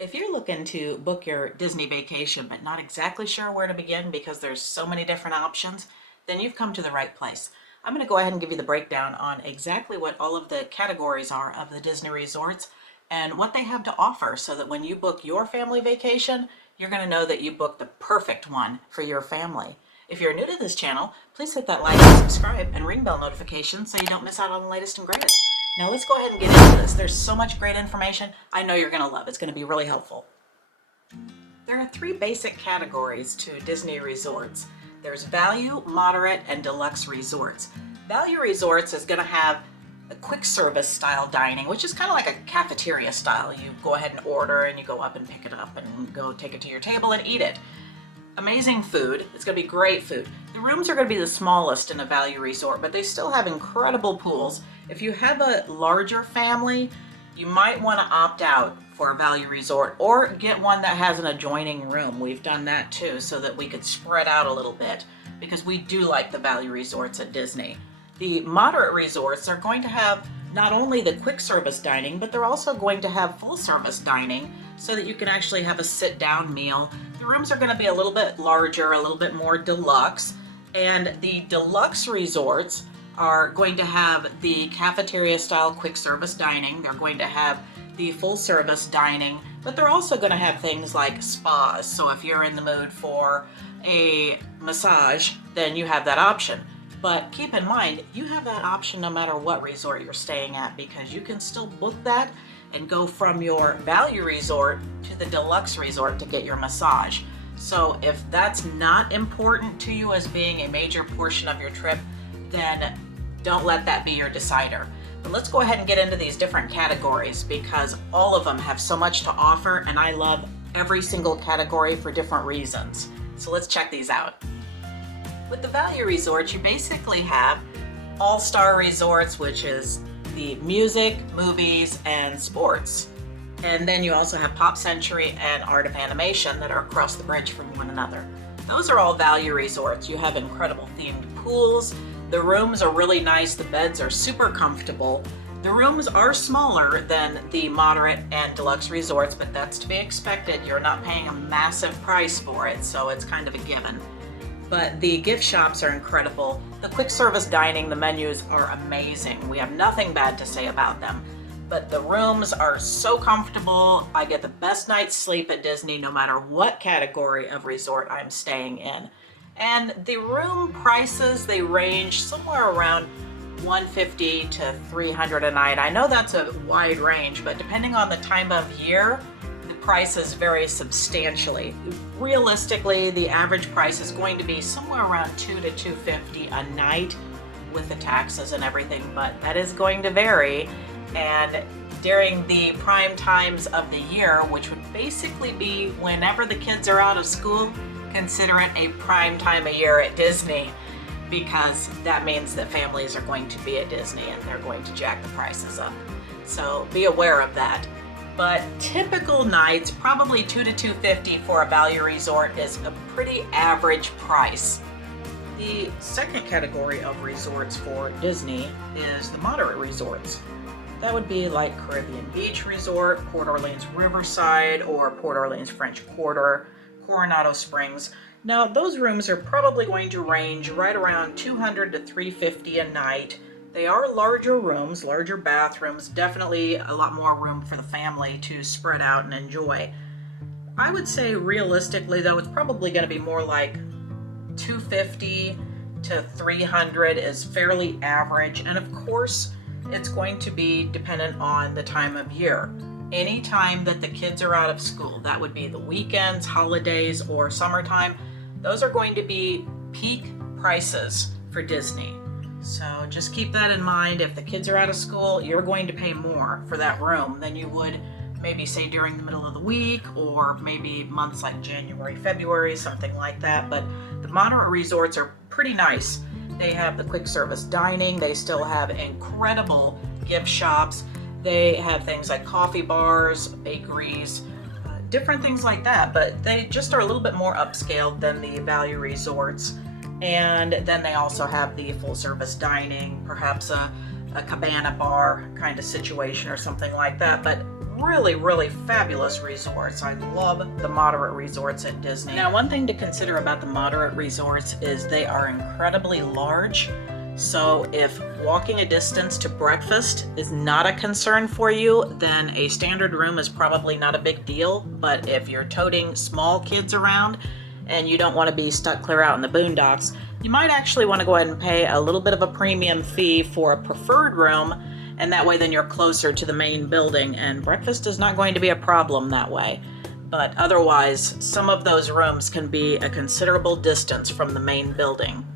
If you're looking to book your Disney vacation but not exactly sure where to begin because there's so many different options, then you've come to the right place. I'm going to go ahead and give you the breakdown on exactly what all of the categories are of the Disney resorts and what they have to offer so that when you book your family vacation, you're going to know that you booked the perfect one for your family. If you're new to this channel, please hit that like and subscribe and ring bell notifications so you don't miss out on the latest and greatest. Now let's go ahead and get into this. There's so much great information. I know you're going to love. It's going to be really helpful. There are three basic categories to Disney resorts. There's value, moderate, and deluxe resorts. Value resorts is going to have a quick service style dining, which is kind of like a cafeteria style. You go ahead and order and you go up and pick it up and go take it to your table and eat it. Amazing food. It's going to be great food. The rooms are going to be the smallest in a value resort, but they still have incredible pools. If you have a larger family, you might want to opt out for a value resort or get one that has an adjoining room. We've done that too so that we could spread out a little bit because we do like the value resorts at Disney. The moderate resorts are going to have not only the quick service dining, but they're also going to have full service dining so that you can actually have a sit down meal. The rooms are going to be a little bit larger, a little bit more deluxe, and the deluxe resorts are going to have the cafeteria style quick service dining. They're going to have the full service dining, but they're also going to have things like spas. So if you're in the mood for a massage, then you have that option. But keep in mind, you have that option no matter what resort you're staying at because you can still book that and go from your value resort to the deluxe resort to get your massage. So if that's not important to you as being a major portion of your trip, then don't let that be your decider. But let's go ahead and get into these different categories because all of them have so much to offer and I love every single category for different reasons. So let's check these out. With the value resorts, you basically have all-star resorts, which is the music, movies, and sports. And then you also have Pop Century and Art of Animation that are across the bridge from one another. Those are all value resorts. You have incredible themed pools. The rooms are really nice. The beds are super comfortable. The rooms are smaller than the moderate and deluxe resorts, but that's to be expected. You're not paying a massive price for it, so it's kind of a given. But the gift shops are incredible. The quick service dining, the menus are amazing. We have nothing bad to say about them. But the rooms are so comfortable. I get the best night's sleep at Disney no matter what category of resort I'm staying in. And the room prices, they range somewhere around $150 to $300 a night. I know that's a wide range, but depending on the time of year, the prices vary substantially. Realistically, the average price is going to be somewhere around $200 to $250 a night with the taxes and everything, but that is going to vary. And during the prime times of the year, which would basically be whenever the kids are out of school, consider it a prime time of year at Disney because that means that families are going to be at Disney and they're going to jack the prices up. So be aware of that. But typical nights, probably $200 to $250 for a value resort is a pretty average price. The second category of resorts for Disney is the moderate resorts. That would be like Caribbean Beach Resort, Port Orleans Riverside, or Port Orleans French Quarter, Coronado Springs. Now, those rooms are probably going to range right around $200 to $350 a night. They are larger rooms, larger bathrooms, definitely a lot more room for the family to spread out and enjoy. I would say realistically, though, it's probably going to be more like $250 to $300 is fairly average. And of course, it's going to be dependent on the time of year. Any time that the kids are out of school, that would be the weekends, holidays, or summertime, those are going to be peak prices for Disney. So just keep that in mind. If the kids are out of school, you're going to pay more for that room than you would maybe say during the middle of the week or maybe months like January, February, something like that. But the moderate resorts are pretty nice. They have the quick service dining. They still have incredible gift shops. They have things like coffee bars, bakeries, different things like that, but they just are a little bit more upscale than the value resorts. And then they also have the full service dining, perhaps a cabana bar kind of situation or something like that. But really, really fabulous resorts. I love the moderate resorts at Disney. Now, one thing to consider about the moderate resorts is they are incredibly large. So if walking a distance to breakfast is not a concern for you, then a standard room is probably not a big deal. But if you're toting small kids around and you don't want to be stuck clear out in the boondocks, you might actually want to go ahead and pay a little bit of a premium fee for a preferred room, and that way then you're closer to the main building and breakfast is not going to be a problem that way. But otherwise, some of those rooms can be a considerable distance from the main building.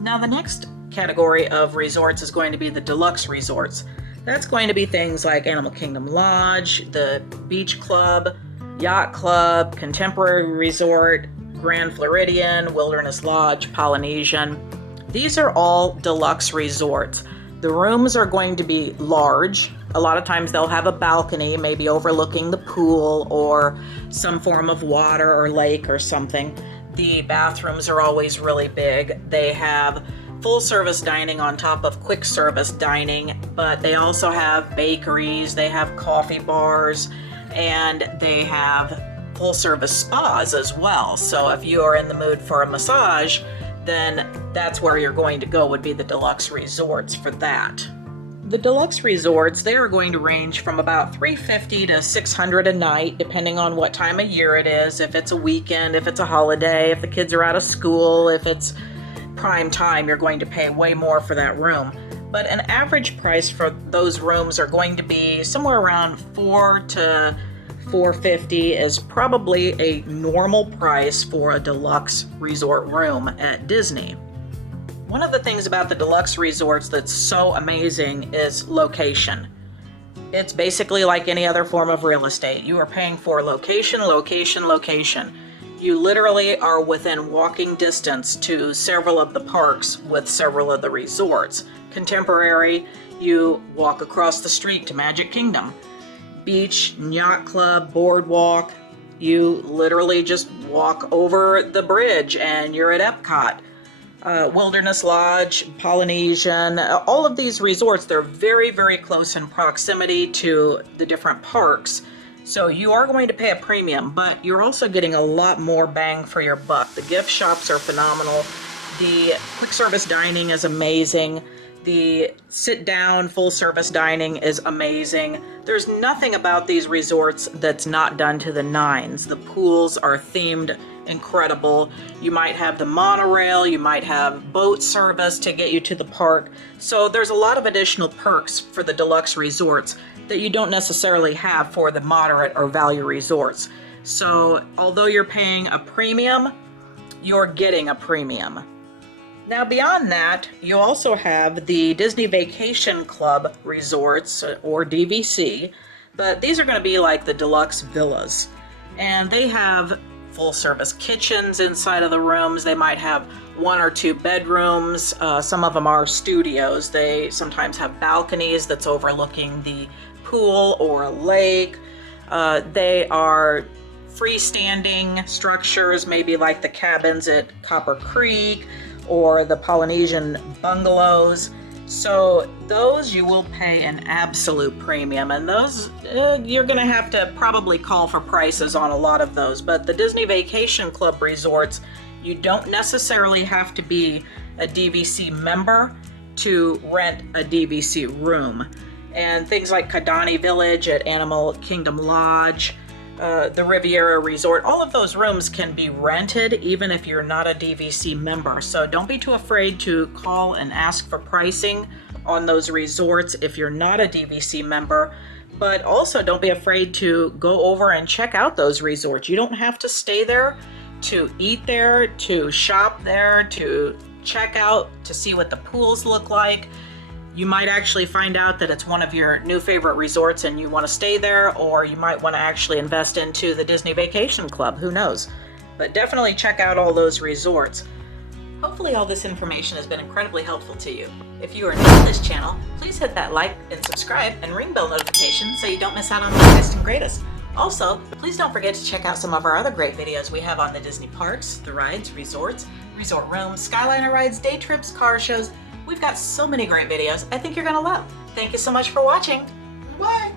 Now the next category of resorts is going to be the deluxe resorts. That's going to be things like Animal Kingdom Lodge, the Beach Club, Yacht Club, Contemporary Resort, Grand Floridian, Wilderness Lodge, Polynesian. These are all deluxe resorts. The rooms are going to be large. A lot of times they'll have a balcony, maybe overlooking the pool or some form of water or lake or something. The bathrooms are always really big. They have full service dining on top of quick service dining, but they also have bakeries, they have coffee bars, and they have full service spas as well. So if you are in the mood for a massage, then that's where you're going to go, would be the deluxe resorts for that. The deluxe resorts, they are going to range from about $350 to $600 a night, depending on what time of year it is, if it's a weekend, if it's a holiday, if the kids are out of school, if it's prime time, you're going to pay way more for that room. But an average price for those rooms are going to be somewhere around $400 to $450 is probably a normal price for a deluxe resort room at Disney. One of the things about the deluxe resorts that's so amazing is location. It's basically like any other form of real estate. You are paying for location, location, location. You literally are within walking distance to several of the parks with several of the resorts. Contemporary, you walk across the street to Magic Kingdom. Beach, Yacht Club, Boardwalk, you literally just walk over the bridge and you're at Epcot. Wilderness Lodge, Polynesian, all of these resorts, they're very, very close in proximity to the different parks. So you are going to pay a premium, but you're also getting a lot more bang for your buck. The gift shops are phenomenal. The quick service dining is amazing. The sit-down full-service dining is amazing. There's nothing about these resorts that's not done to the nines. The pools are themed incredible. You might have the monorail, you might have boat service to get you to the park. So there's a lot of additional perks for the deluxe resorts that you don't necessarily have for the moderate or value resorts. So although you're paying a premium, you're getting a premium. Now beyond that, you also have the Disney Vacation Club resorts, or DVC, but these are going to be like the deluxe villas. And they have full service kitchens inside of the rooms. They might have 1 or 2 bedrooms. Some of them are studios. They sometimes have balconies that's overlooking the pool or a lake. They are freestanding structures, maybe like the cabins at Copper Creek or the Polynesian bungalows. So those you will pay an absolute premium, and those you're going to have to probably call for prices on a lot of those. But the Disney Vacation Club resorts, you don't necessarily have to be a DVC member to rent a DVC room. And things like Kidani Village at Animal Kingdom Lodge, the Riviera Resort, all of those rooms can be rented even if you're not a DVC member. So don't be too afraid to call and ask for pricing on those resorts if you're not a DVC member. But also don't be afraid to go over and check out those resorts. You don't have to stay there to eat there, to shop there, to check out, to see what the pools look like. You might actually find out that it's one of your new favorite resorts and you want to stay there, or you might want to actually invest into the Disney Vacation Club, who knows. But definitely check out all those resorts. Hopefully all this information has been incredibly helpful to you. If you are new to this channel, please hit that like and subscribe and ring bell notification so you don't miss out on the latest and greatest. Also, please don't forget to check out some of our other great videos we have on the Disney parks, the rides, resorts, resort rooms, Skyliner rides, day trips, car shows. We've got so many great videos I think you're going to love. Thank you so much for watching. Bye!